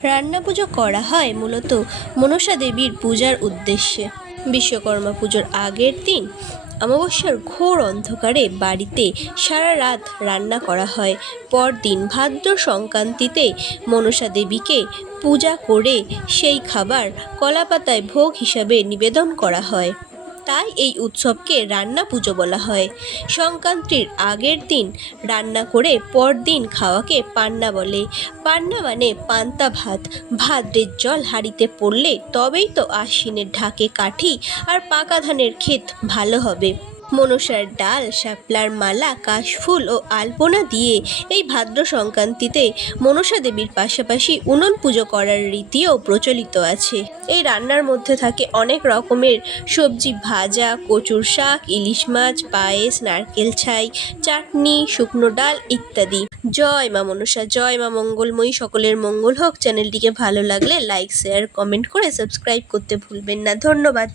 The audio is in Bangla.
রান্না পুজো করা হয় মূলত মনসা দেবীর পূজার উদ্দেশ্যে। বিশ্বকর্মা পুজোর আগের দিন অমাবস্যার ঘোর অন্ধকারে বাড়িতে সারা রাত রান্না করা হয়। পরদিন ভাদ্র সংক্রান্তিতে মনসা দেবীকে পূজা করে সেই খাবার কলাপাতায় ভোগ হিসাবে নিবেদন করা হয়। তাই এই উৎসবকে রান্না পুজো বলা হয়। সংক্রান্তির আগের দিন রান্না করে পরদিন খাওয়াকে পান্না বলে। পান্না মানে পান্তা ভাত। ভাদ্রের জল হাঁড়িতে পড়লে তবেই তো আশ্বিনের ঢাকে কাঠি আর পাকা ধানের ক্ষেত ভালো হবে। মনসার ডাল, শাপলার মালা, কাশফুল ও আলপনা দিয়ে এই ভাদ্র সংক্রান্তিতে মনসা দেবীর পাশাপাশি উনুন পুজো করার রীতিও প্রচলিত আছে। এই রান্নার মধ্যে থাকে অনেক রকমের সবজি ভাজা, কচুর শাক, ইলিশ মাছ, পায়েস, নারকেল ছাই, চাটনি, শুকনো ডাল ইত্যাদি। জয় মা মনসা, জয় মা মঙ্গলময়ী, সকলের মঙ্গল হোক। চ্যানেলটিকে ভালো লাগলে লাইক, শেয়ার, কমেন্ট করে সাবস্ক্রাইব করতে ভুলবেন না। ধন্যবাদ।